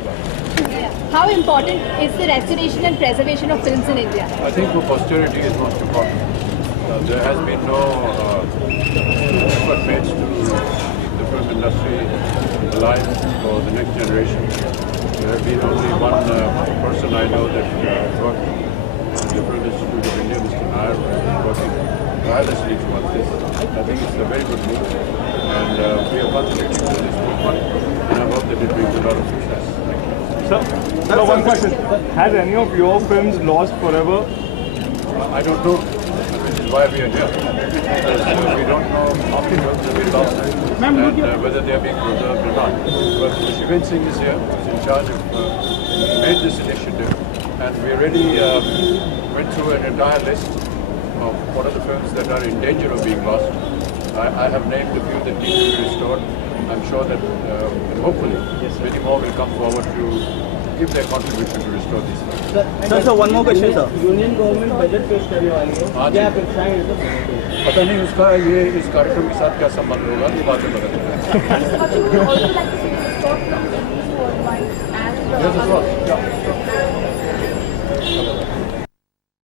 बड़ी बात। How important is the restoration and preservation of films in India? I think for posterity is most important. There has been no effort made to keep the film industry alive for the next generation. There have been only one person I know that worked in the Film Institute of India, Mr. Nair, who has been working tirelessly towards this. I think it's a very good move, and we are contributing to this movement, and I hope that it brings a lot of success. Sir, one question. Has any of your films lost forever? I don't know, which is why we are here. Because we don't know how many films have been lost and whether they are being preserved or not. But Shiven Singh is here, who's in charge of made this initiative, and we already went through an entire list of what are the films that are in danger of being lost. I have named a few that need to be restored. I'm sure that hopefully many more will come forward to give their contribution to restore these films. Sir one more question sir. Union government budget पेश करने वाली है, हाँ जी। क्या अपेक्षाएं हैं sir? पता नहीं उसका ये इस कार्यक्रम के साथ क्या संबंध होगा, ये बाद में पता चलेगा। But you would also like to see the restored films released worldwide and Yes, of course. Yeah.